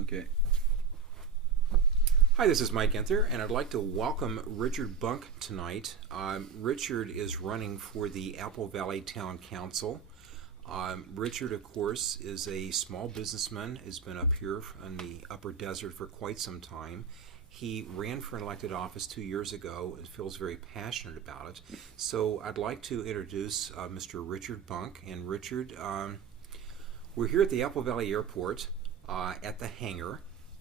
Okay. Hi, this is Mike Ginther, and I'd like to welcome Richard Bunck tonight. Richard is running for the Apple Valley Town Council. Richard, of course, is a small businessman, has been up here in the upper desert for quite some time. He ran for an elected office 2 years ago and feels very passionate about it. So I'd like to introduce Mr. Richard Bunck. And Richard, we're here at the Apple Valley Airport at the hangar.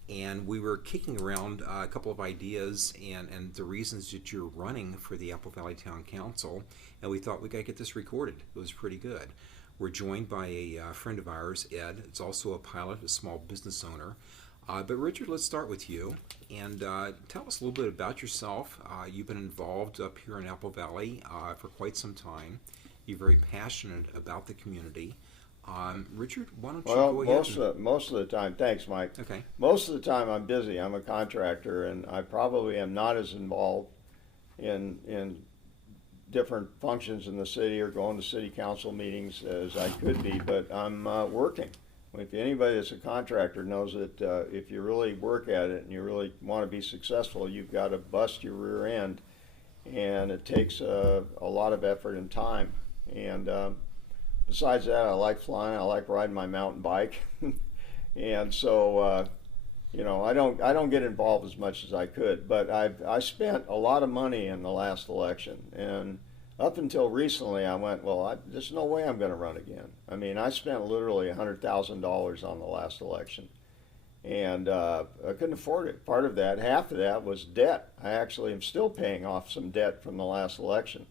And we were kicking around a couple of ideas and the reasons that you're running for the Apple Valley Town Council, and we thought we got to get this recorded. It was pretty good. We're joined by a friend of ours, Ed. It's also a pilot, a small business owner. But Richard, let's start with you and tell us a little bit about yourself. You've been involved up here in Apple Valley for quite some time. You're very passionate about the community. Richard, why don't you go ahead? Most of the time, thanks, Mike. Okay. Most of the time I'm busy. I'm a contractor, and I probably am not as involved in different functions in the city or going to city council meetings as I could be, but I'm working. If anybody that's a contractor knows that if you really work at it and you really want to be successful, you've got to bust your rear end, and it takes a lot of effort and time. And besides that, I like flying. I like riding my mountain bike, and so I don't get involved as much as I could. But I spent a lot of money in the last election, and up until recently, I went, well, there's no way I'm going to run again. I mean, I spent literally $100,000 on the last election, and I couldn't afford it. Part of that, half of that, was debt. I actually am still paying off some debt from the last election,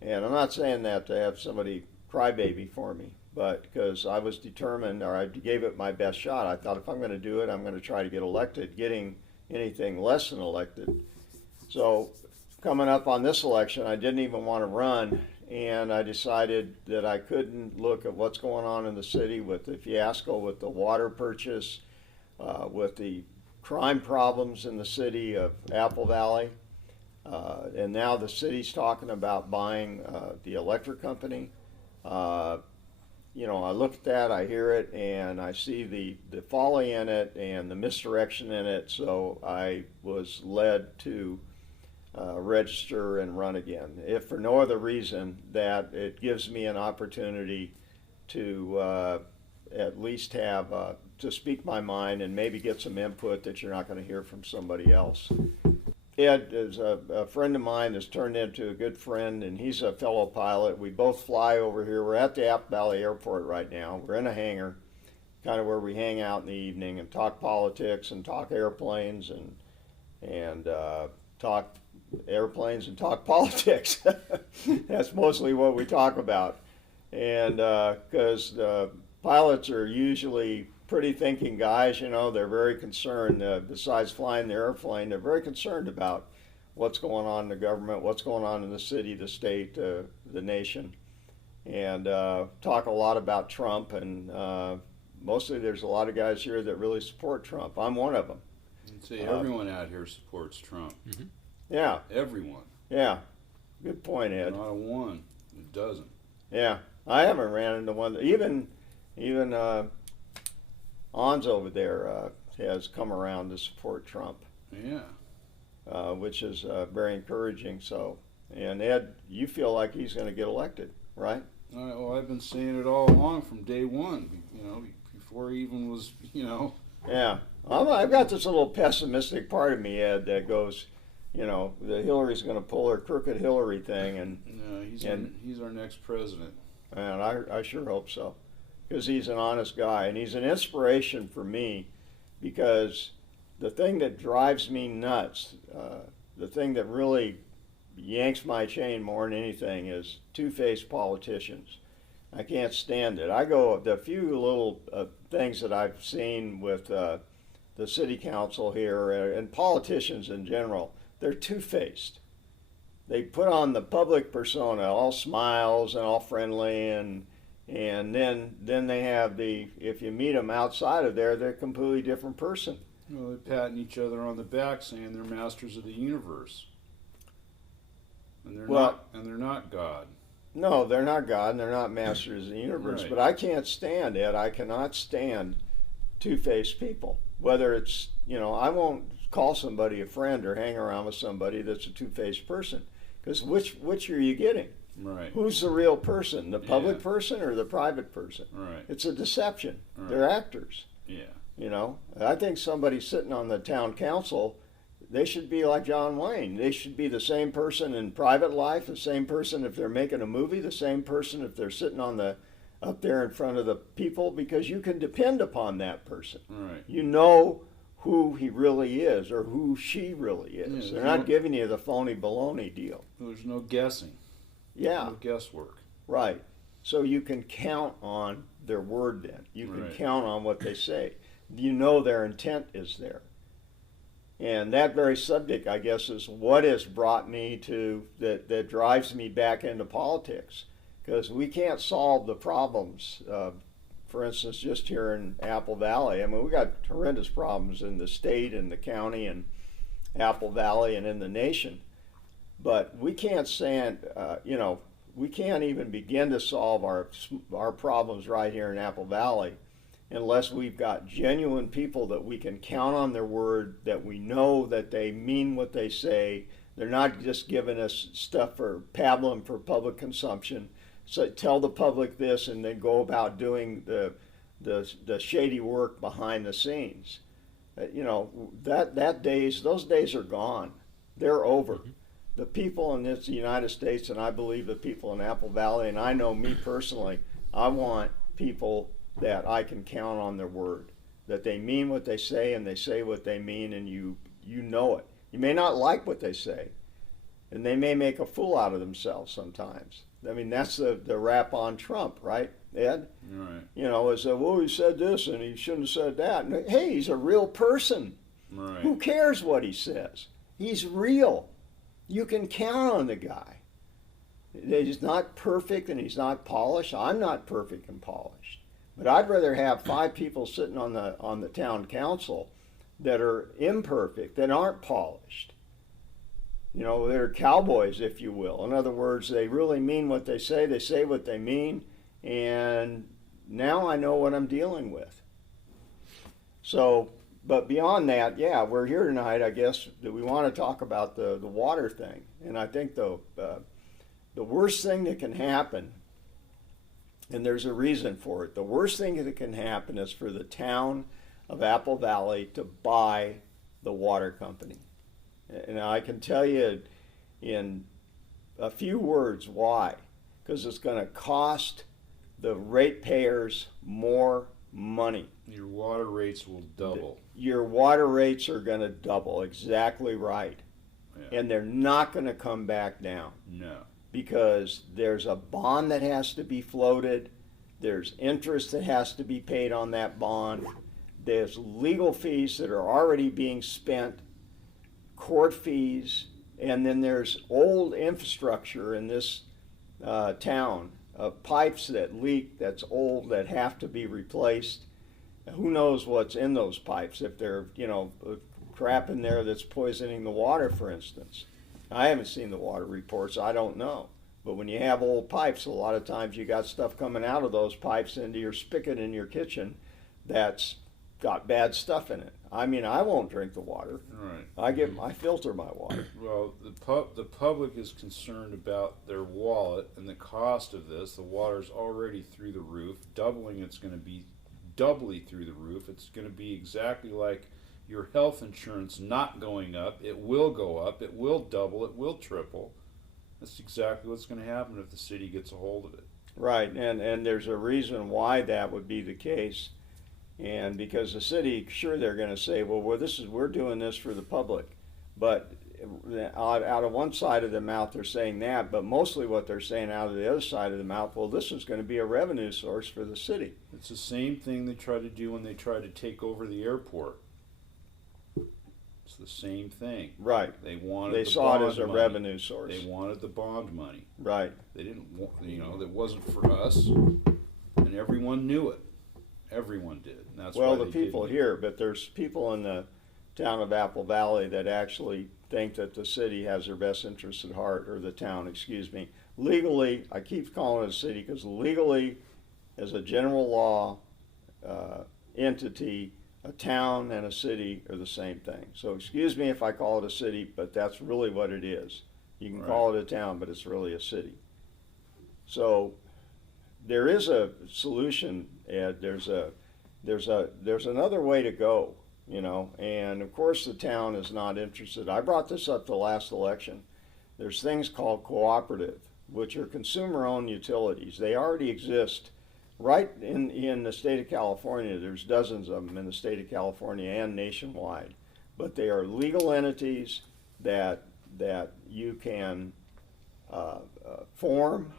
and I'm not saying that to have somebody crybaby for me, but because I was determined, or I gave it my best shot. I thought if I'm going to do it, I'm going to try to get elected. Getting anything less than elected. So coming up on this election, I didn't even want to run, and I decided that I couldn't look at what's going on in the city with the fiasco with the water purchase, with the crime problems in the city of Apple Valley, and now the city's talking about buying the electric company. I look at that, I hear it, and I see the folly in it and the misdirection in it, so I was led to register and run again, if for no other reason that it gives me an opportunity to at least have to speak my mind and maybe get some input that you're not going to hear from somebody else. Ed is a friend of mine that's turned into a good friend, and he's a fellow pilot. We both fly over here. We're at the Apple Valley Airport right now. We're in a hangar, kind of where we hang out in the evening and talk politics and talk airplanes and talk airplanes and talk politics. That's mostly what we talk about. And because pilots are usually pretty thinking guys, they're very concerned, besides flying the airplane, they're very concerned about what's going on in the government, what's going on in the city, the state, the nation, and talk a lot about Trump, and mostly there's a lot of guys here that really support Trump. I'm one of them. I'd say everyone out here supports Trump. Mm-hmm. Yeah. Everyone. Yeah. Good point, Ed. Not a one that doesn't. Yeah. I haven't ran into one that even Ons over there has come around to support Trump. Yeah. Which is very encouraging. So, and Ed, you feel like he's going to get elected, right? Well, I've been saying it all along from day one, before he even was, Yeah. I've got this little pessimistic part of me, Ed, that goes, that Hillary's going to pull her crooked Hillary thing, and he's our next president. And I sure hope so, because he's an honest guy, and he's an inspiration for me, because the thing that drives me nuts, the thing that really yanks my chain more than anything, is two-faced politicians. I can't stand it. The few little things that I've seen with the city council here, and politicians in general, they're two-faced. They put on the public persona, all smiles and all friendly, and then they have if you meet them outside of there, they're a completely different person. Well, they're patting each other on the back, saying they're masters of the universe, and they're not God. No, they're not God, and they're not masters of the universe. Right. But I can't stand, Ed, I cannot stand two-faced people. whether it's, I won't call somebody a friend or hang around with somebody that's a two-faced person, because which are you getting? Right. Who's the real person, the public Yeah. person or the private person? Right. It's a deception. Right. They're actors. Yeah. I think somebody sitting on the town council, they should be like John Wayne. They should be the same person in private life, the same person if they're making a movie, the same person if they're sitting up there in front of the people, because you can depend upon that person. Right. You know who he really is or who she really is. Yeah, They're not giving you the phony baloney deal. There's no guessing. Yeah, No guesswork. right. So you can count on their word then. You can Right. count on what they say. You know their intent is there. And that very subject, I guess, is what has brought me to, that drives me back into politics. Because we can't solve the problems, for instance, just here in Apple Valley. I mean, we got horrendous problems in the state and the county and Apple Valley and in the nation. But we can't we can't even begin to solve our problems right here in Apple Valley unless we've got genuine people that we can count on their word, that we know that they mean what they say. They're not just giving us stuff for pablum for public consumption. So tell the public this and then go about doing the shady work behind the scenes. Those days are gone. They're over. Mm-hmm. The people in the United States, and I believe the people in Apple Valley, and I know me personally, I want people that I can count on their word, that they mean what they say and they say what they mean, and you know it. You may not like what they say, and they may make a fool out of themselves sometimes. I mean, that's the rap on Trump, right, Ed? Right. It's well, he said this and he shouldn't have said that. And, hey, he's a real person. Right. Who cares what he says? He's real. You can count on the guy. He's not perfect and he's not polished. I'm not perfect and polished. But I'd rather have 5 people sitting on the town council that are imperfect, that aren't polished. They're cowboys, if you will. In other words, they really mean what they say what they mean, and now I know what I'm dealing with. So, but beyond that, yeah, we're here tonight, I guess, that we want to talk about the water thing. And I think the worst thing that can happen, and there's a reason for it, the worst thing that can happen is for the town of Apple Valley to buy the water company. And I can tell you in a few words why. Because it's going to cost the ratepayers more money. Your water rates will double. Your water rates are going to double, exactly right. Yeah. And they're not going to come back down. No. Because there's a bond that has to be floated. There's interest that has to be paid on that bond. There's legal fees that are already being spent, court fees, and then there's old infrastructure in this town of pipes that leak, that's old, that have to be replaced. Who knows what's in those pipes, if they're, crap in there that's poisoning the water, for instance. I haven't seen the water reports, I don't know. But when you have old pipes, a lot of times you got stuff coming out of those pipes into your spigot in your kitchen that's got bad stuff in it. I mean, I won't drink the water. Right. I filter my water. Well, the public is concerned about their wallet and the cost of this. The water's already through the roof. Doubling, it's going to be doubly through the roof. It's going to be exactly like your health insurance not going up. It will go up. It will double. It will triple. That's exactly what's going to happen if the city gets a hold of it. Right, and there's a reason why that would be the case. And because the city, sure, they're going to say, well, we're doing this for the public. But out of one side of the mouth, they're saying that, but mostly what they're saying out of the other side of the mouth, well, this is going to be a revenue source for the city. It's the same thing they try to do when they try to take over the airport. It's the same thing. Right. They saw it as a money. revenue source. They wanted the bond money. Right. They didn't want, that wasn't for us, and everyone knew it. Everyone did. And that's Well, why the they people didn't. here, but there's people in the town of Apple Valley that actually think that the city has their best interests at heart, or the town, excuse me. Legally, I keep calling it a city because legally, as a general law entity, a town and a city are the same thing. So excuse me if I call it a city, but that's really what it is. You can call it a town, but it's really a city. So there is a solution, Ed. There's another way to go, you know, and of course the town is not interested. I brought this up the last election. There's things called cooperative, which are consumer-owned utilities. They already exist right in the state of California. There's dozens of them in the state of California and nationwide, but they are legal entities that you can form.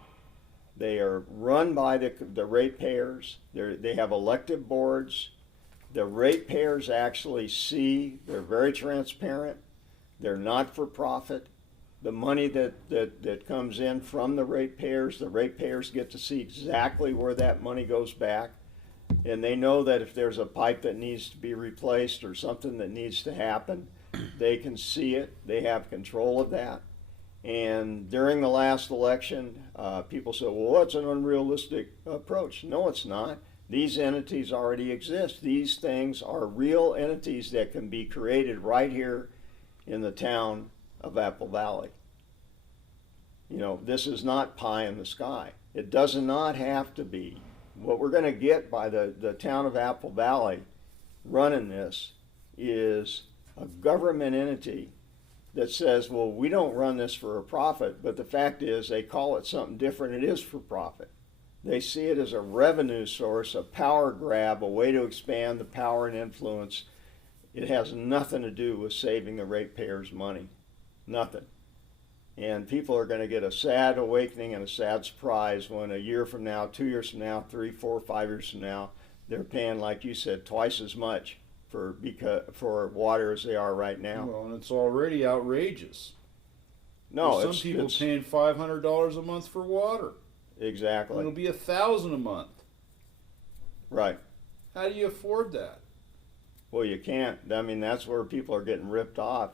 They are run by the ratepayers. They have elected boards. The ratepayers actually see, they're very transparent. They're not for profit. The money that comes in from the ratepayers get to see exactly where that money goes back. And they know that if there's a pipe that needs to be replaced or something that needs to happen, they can see it. They have control of that. And during the last election, people said, well, that's an unrealistic approach. No, it's not. These entities already exist. These things are real entities that can be created right here in the town of Apple Valley. You know, this is not pie in the sky. It does not have to be. What we're going to get by the town of Apple Valley running this is a government entity that says, well, we don't run this for a profit, but the fact is they call it something different. It is for profit. They see it as a revenue source, a power grab, a way to expand the power and influence. It has nothing to do with saving the ratepayers' money. Nothing. And people are going to get a sad awakening and a sad surprise when a year from now, 2 years from now, 3, 4, 5 years from now, they're paying, like you said, twice as much for water as they are right now. Well, and it's already outrageous. No, There's some people paying $500 a month for water. Exactly. It'll be $1,000 a month. Right. How do you afford that? Well, you can't. I mean, that's where people are getting ripped off.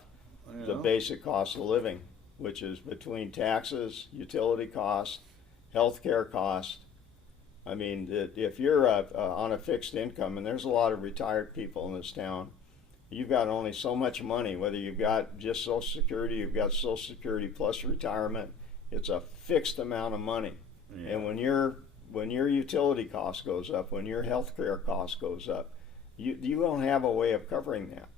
You The know? basic cost of living, which is between taxes, utility costs, healthcare costs. I mean, if you're on a fixed income, and there's a lot of retired people in this town, you've got only so much money, whether you've got just Social Security, you've got Social Security plus retirement, it's a fixed amount of money. Yeah. And when your utility cost goes up, when your healthcare cost goes up, you don't have a way of covering that.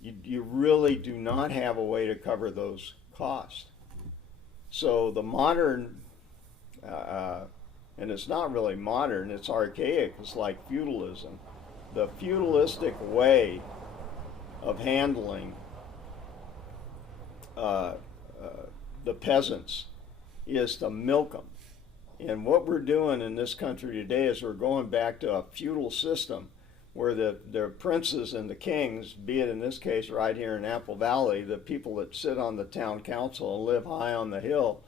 You really do not have a way to cover those costs. So the modern, and it's not really modern, it's archaic, it's like feudalism. The feudalistic way of handling the peasants is to milk them. And what we're doing in this country today is we're going back to a feudal system where the princes and the kings, be it in this case right here in Apple Valley, the people that sit on the town council and live high on the hill,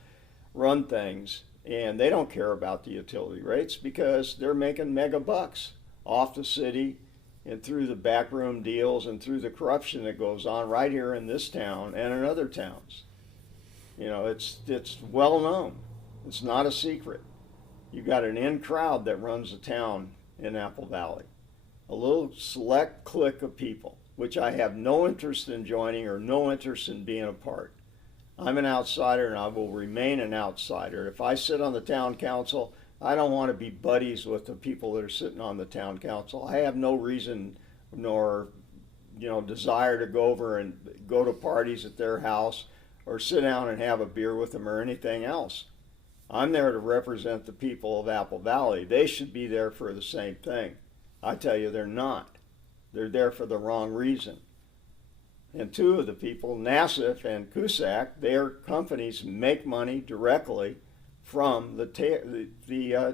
run things, and they don't care about the utility rates because they're making mega bucks off the city and through the backroom deals and through the corruption that goes on right here in this town and in other towns. You know, it's well known. It's not a secret. You've got an in crowd that runs the town in Apple Valley. A little select clique of people, which I have no interest in joining or no interest in being a part. I'm an outsider and I will remain an outsider. If I sit on the town council, I don't want to be buddies with the people that are sitting on the town council. I have no reason nor desire to go over and go to parties at their house or sit down and have a beer with them or anything else. I'm there to represent the people of Apple Valley. They should be there for the same thing. I tell you, they're not. They're there for the wrong reason. And two of the people, Nassif and Cusack, their companies make money directly from the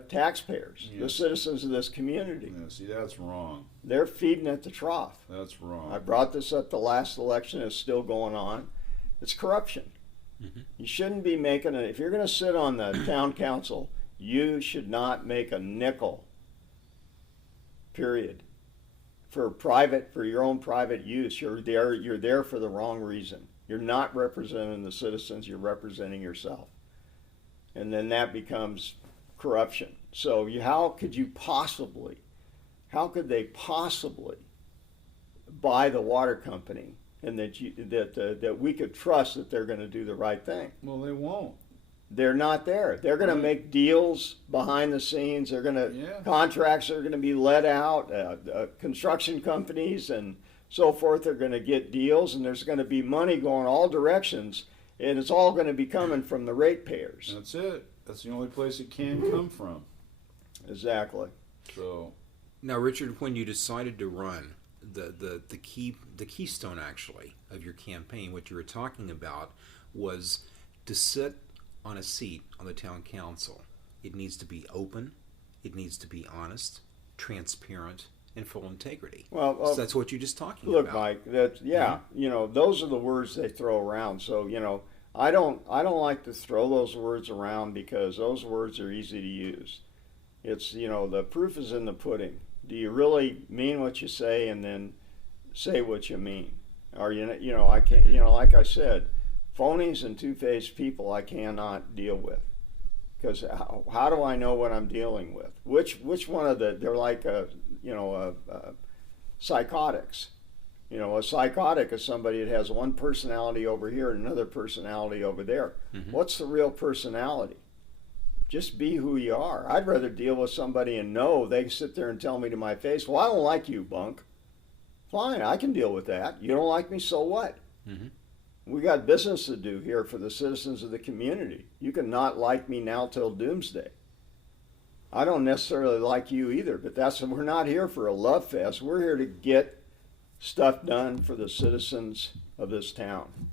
taxpayers, Yes. the citizens of this community. Yeah, see, that's wrong. They're feeding at the trough. That's wrong. I brought this up the last election. It's still going on. It's corruption. Mm-hmm. You shouldn't be making if you're going to sit on the town council, you should not make a nickel, period, for your own private use. You're there for the wrong reason. You're not representing the citizens, you're representing yourself. And then that becomes corruption. So how could you possibly how could they possibly buy the water company and that we could trust that they're going to do the right thing? Well, they won't. They're not there. They're going to Right. make deals behind the scenes. They're going to Yeah. contracts are going to be let out. Construction companies and so forth are going to get deals, and there's going to be money going all directions, and it's all going to be coming from the ratepayers. That's it. That's the only place it can come from. Exactly. So, Now, Richard, when you decided to run, the keystone actually of your campaign, what you were talking about, was to sit on a seat on the town council. It needs to be open, it needs to be honest, transparent, and full integrity. Well, So that's what you're just talking look, about. Mike. That's You know, those are the words they throw around. So you know, I don't like to throw those words around because those words are easy to use. It's, you know, the proof is in the pudding. Do you really mean what you say, and then say what you mean? Or you know, I can't. You know, like I said, phonies and two-faced people I cannot deal with, because how do I know what I'm dealing with? Which one of they're like psychotics. You know, a psychotic is somebody that has one personality over here and another personality over there. Mhm. What's the real personality? Just be who you are. I'd rather deal with somebody and know they sit there and tell me to my face, well, I don't like you, Bunck. Fine, I can deal with that. You don't like me, so what? Mhm. We got business to do here for the citizens of the community. You can not like me now till doomsday. I don't necessarily like you either, but we're not here for a love fest. We're here to get stuff done for the citizens of this town.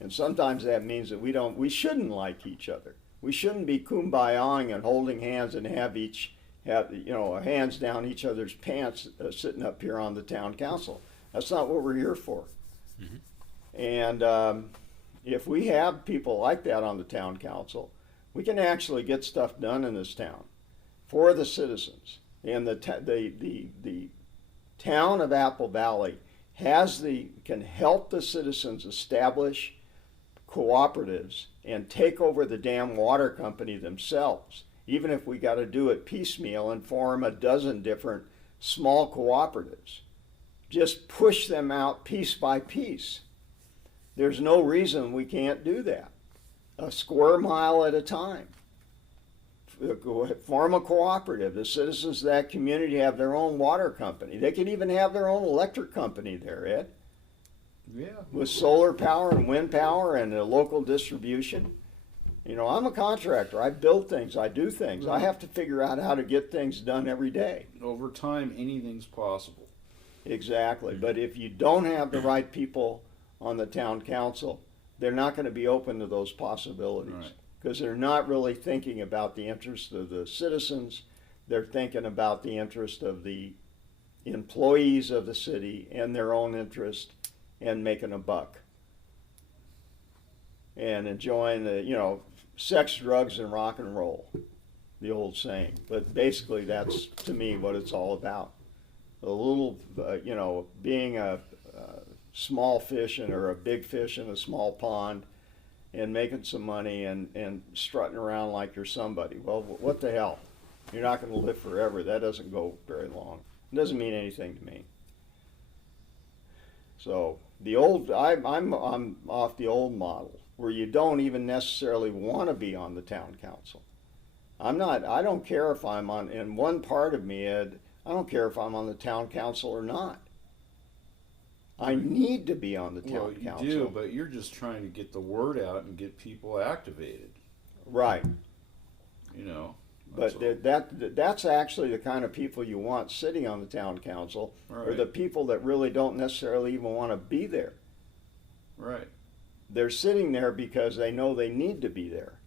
And sometimes that means that we shouldn't like each other. We shouldn't be kumbayaing and holding hands and have hands down each other's pants sitting up here on the town council. That's not what we're here for. Mhm. And if we have people like that on the town council, we can actually get stuff done in this town for the citizens. And the town of Apple Valley can help the citizens establish cooperatives and take over the damn water company themselves, even if we got to do it piecemeal and form a dozen different small cooperatives. Just push them out piece by piece. There's no reason we can't do that. A square mile at a time. Form a cooperative. The citizens of that community have their own water company. They could even have their own electric company there, Ed. yeah. With solar power and wind power and a local distribution. You know, I'm a contractor. I build things. I do things. I have to figure out how to get things done every day. Over time, anything's possible. Exactly. But if you don't have the right people on the town council, they're not going to be open to those possibilities. Right. Because they're not really thinking about the interest of the citizens. They're thinking about the interest of the employees of the city and their own interest and making a buck. And enjoying sex, drugs, and rock and roll, the old saying. But basically that's, to me, what it's all about. A little, being a small fish or a big fish in a small pond, and making some money and strutting around like you're somebody. Well, what the hell? You're not going to live forever. That doesn't go very long. It doesn't mean anything to me. So I'm off the old model where you don't even necessarily want to be on the town council. I don't care if I'm on, in one part of me, Ed, I don't care if I'm on the town council or not. I need to be on the town council. You do, but you're just trying to get the word out and get people activated. Right. You know. But that's actually the kind of people you want sitting on the town council, Right. or the people that really don't necessarily even want to be there. Right. They're sitting there because they know they need to be there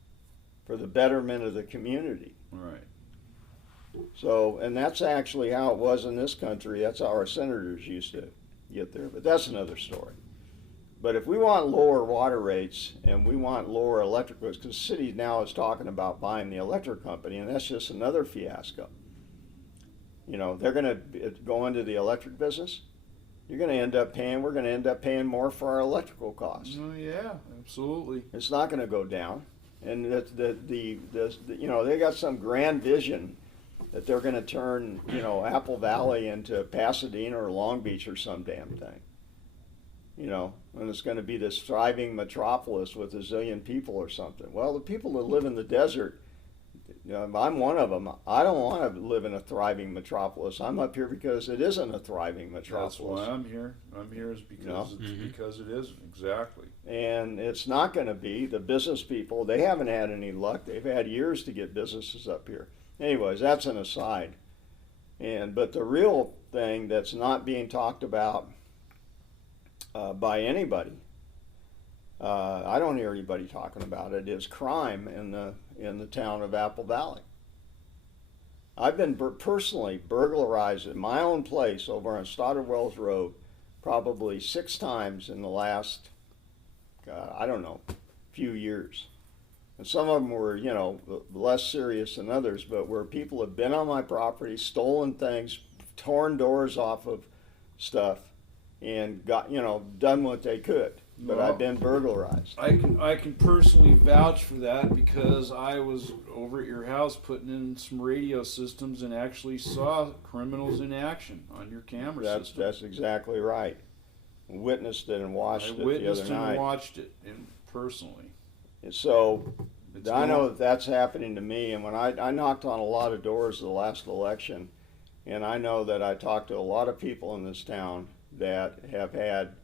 for the betterment of the community. Right. So, and that's actually how it was in this country. That's how our senators used to get there, but that's another story. But if we want lower water rates and we want lower electric rates, because the city now is talking about buying the electric company, and that's just another fiasco. You know, they're going to go into the electric business. We're going to end up paying more for our electrical costs. Oh yeah, absolutely. It's not going to go down. And they got some grand vision that they're going to turn, you know, Apple Valley into Pasadena or Long Beach or some damn thing. You know, and it's going to be this thriving metropolis with a zillion people or something. Well, the people that live in the desert, I'm one of them. I don't want to live in a thriving metropolis. I'm up here because it isn't a thriving metropolis. That's why I'm here. I'm here is because because it isn't. Exactly. And it's not going to be. The business people, they haven't had any luck. They've had years to get businesses up here. Anyways, that's an aside. But the real thing that's not being talked about by anybody, I don't hear anybody talking about it, is crime in the town of Apple Valley. I've been personally burglarized at my own place over on Stoddard Wells Road probably 6 times in the last, I don't know, few years. And some of them were, you know, less serious than others, but where people have been on my property, stolen things, torn doors off of stuff, and got, you know, done what they could. But Well, I've been burglarized. I can personally vouch for that because I was over at your house putting in some radio systems and actually saw criminals in action on your camera system. That's exactly right. Witnessed it and watched I it the witnessed other and night. watched it personally. And so It's I know going- that that's happening to me. And when I knocked on a lot of doors the last election, and I know that I talked to a lot of people in this town that have had,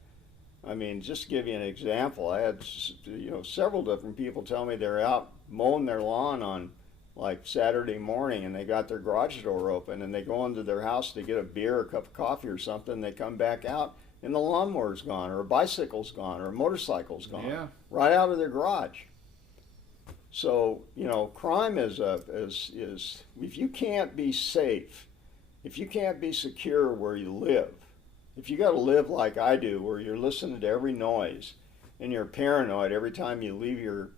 I mean, just to give you an example, I had, you know, several different people tell me they're out mowing their lawn on like Saturday morning and they got their garage door open and they go into their house to get a beer or a cup of coffee or something. They come back out and the lawnmower's gone or a bicycle's gone or a motorcycle's gone. Yeah. Right out of their garage. So, you know, crime is if you can't be safe, if you can't be secure where you live, if you got to live like I do, where you're listening to every noise and you're paranoid every time you leave your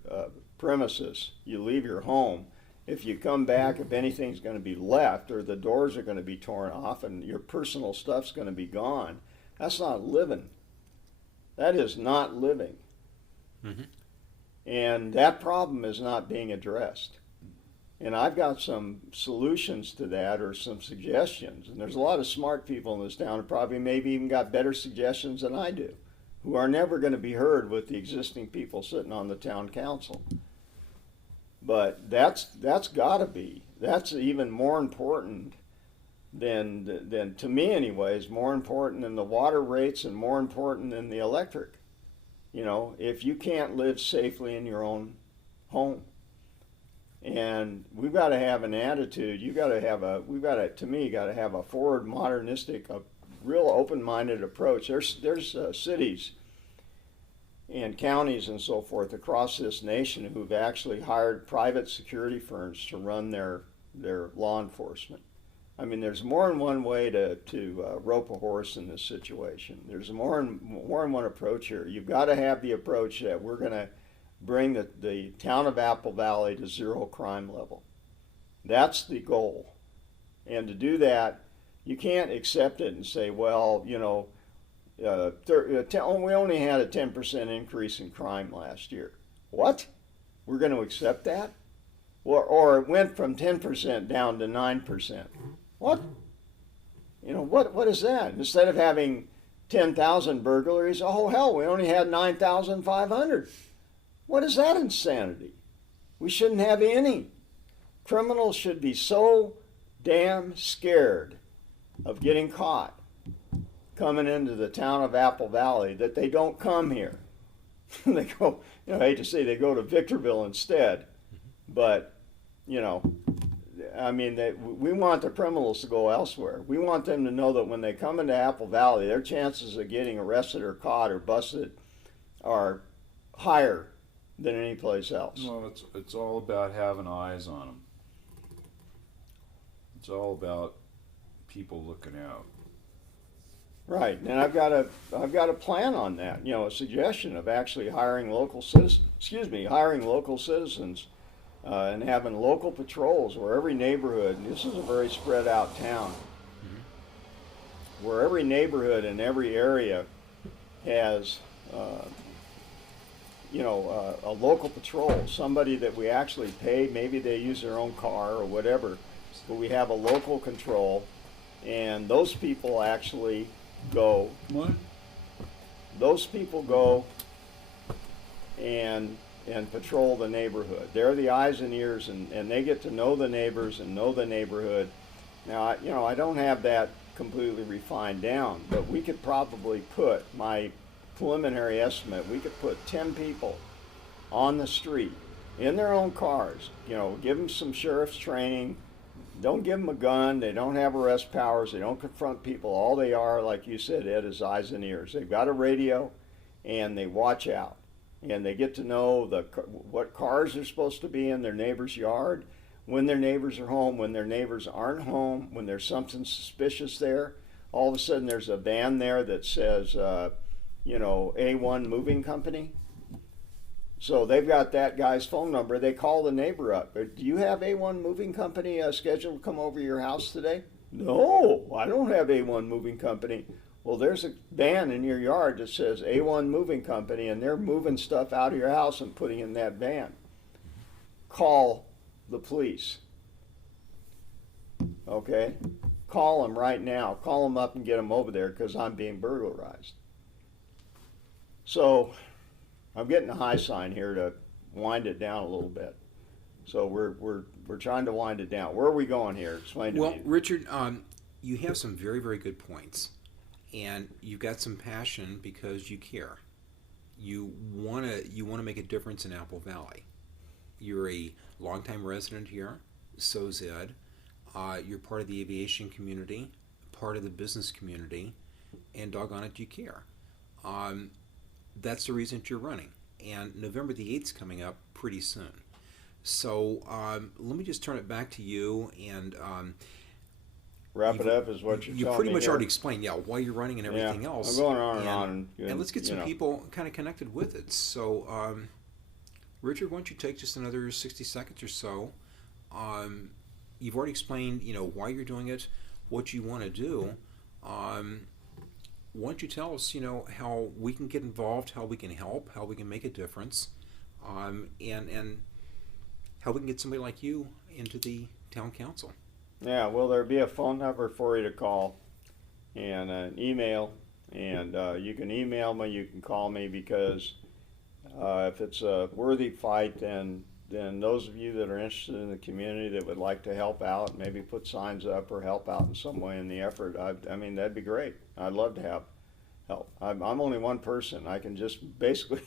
premises, you leave your home, if you come back, if anything's going to be left or the doors are going to be torn off and your personal stuff's going to be gone, that's not living. That is not living. Mhm. And that problem is not being addressed. And I've got some solutions to that or some suggestions. And there's a lot of smart people in this town who probably maybe even got better suggestions than I do, who are never going to be heard with the existing people sitting on the town council. But that's got to be. That's even more important than to me anyways, more important than the water rates and more important than the electric. You know, if you can't live safely in your own home. And we've got to have an attitude. You got to have to me, got to have a forward modernistic, a real open-minded approach. There's cities and counties and so forth across this nation who've actually hired private security firms to run their law enforcement. I mean, there's more than one way to rope a horse in this situation. There's more than one approach here. You've got to have the approach that we're going to bring the town of Apple Valley to zero crime level. That's the goal. And to do that, you can't accept it and say, well, you know, we only had a 10% increase in crime last year. What? We're going to accept that? Or it went from 10% down to 9%. What? You know, what is that? Instead of having 10,000 burglaries, oh hell, we only had 9,500. What is that insanity? We shouldn't have any. Criminals should be so damn scared of getting caught coming into the town of Apple Valley that they don't come here. They go, you know, I hate to say they go to Victorville instead, but, you know, I mean, we want the criminals to go elsewhere. We want them to know that when they come into Apple Valley, their chances of getting arrested or caught or busted are higher than any place else. Well, it's all about having eyes on them. It's all about people looking out. Right, and I've got a plan on that. You know, a suggestion of actually hiring local citizens. And having local patrols where every neighborhood. And this is a very spread out town, where every neighborhood and every area has. A local patrol, somebody that we actually pay, maybe they use their own car or whatever, but we have a local control, and those people actually go. What? Those people go and patrol the neighborhood. They're the eyes and ears, and they get to know the neighbors and know the neighborhood. Now, I don't have that completely refined down, but we could probably put, my preliminary estimate, we could put 10 people on the street in their own cars, give them some sheriff's training. Don't give them a gun. They don't have arrest powers. They don't confront people. All they are, like you said, Ed, is eyes and ears. They've got a radio, and they watch out. And they get to know what cars are supposed to be in their neighbor's yard, when their neighbors are home, when their neighbors aren't home, when there's something suspicious there. All of a sudden, there's a van there that says, A1 Moving Company. So they've got that guy's phone number. They call the neighbor up. Do you have A1 Moving Company scheduled to come over to your house today? No, I don't have A1 Moving Company. Well, there's a van in your yard that says A1 Moving Company, and they're moving stuff out of your house and putting in that van. Call the police. Okay? Call them right now. Call them up and get them over there because I'm being burglarized. So I'm getting a high sign here to wind it down a little bit. So we're trying to wind it down. Where are we going here? Explain to me. Well, Richard, you have some very, very good points, and you've got some passion because you care. You wanna make a difference in Apple Valley. You're a longtime resident here. So's Ed. You're part of the aviation community, part of the business community, and doggone it, you care. That's the reason you're running. And November the 8th is coming up pretty soon. So let me just turn it back to you and wrap it up is what you're telling me. You pretty much here. already explained, why you're running and everything else. I'm going on and on. And let's get some people kind of connected with it. So, Richard, why don't you take just another 60 seconds or so? You've already explained, why you're doing it, what you want to do. Why don't you tell us, how we can get involved, how we can help, how we can make a difference, and how we can get somebody like you into the town council. Yeah, well, there'll be a phone number for you to call and an email, and you can email me, you can call me, because if it's a worthy fight, then those of you that are interested in the community that would like to help out, maybe put signs up or help out in some way in the effort, I mean, that'd be great. I'd love to have help. I'm only one person. I can just basically,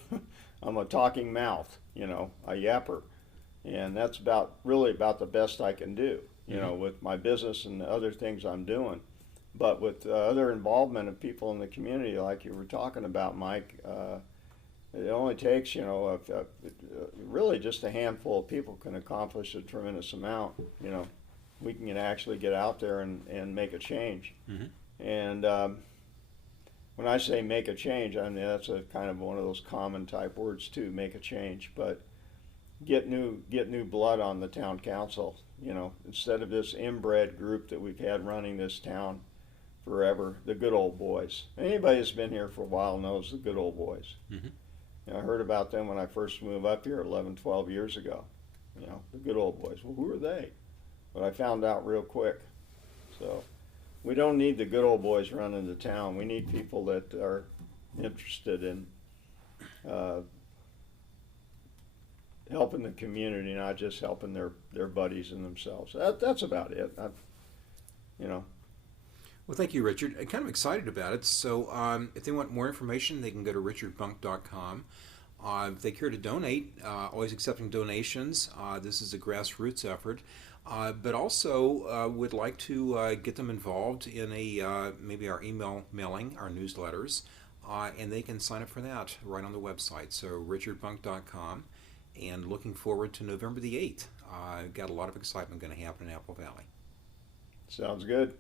I'm a talking mouth, a yapper. And that's really about the best I can do, with my business and the other things I'm doing. But with other involvement of people in the community, like you were talking about, Mike, it only takes, really just a handful of people can accomplish a tremendous amount. We can actually get out there and make a change. Mm-hmm. And when I say make a change, I mean, that's a kind of one of those common type words too, make a change. But get new blood on the town council, instead of this inbred group that we've had running this town forever, the good old boys. Anybody that's been here for a while knows the good old boys. Mm-hmm. I heard about them when I first moved up here 11, 12 years ago. The good old boys. Well, who are they? But I found out real quick. So we don't need the good old boys running the town. We need people that are interested in helping the community, not just helping their buddies and themselves. That's about it. Well, thank you, Richard. I'm kind of excited about it. So if they want more information, they can go to richardbunk.com. If they care to donate, always accepting donations. This is a grassroots effort. But also would like to get them involved in maybe our email mailing, our newsletters, and they can sign up for that right on the website. So richardbunk.com. And looking forward to November the 8th. Got a lot of excitement going to happen in Apple Valley. Sounds good.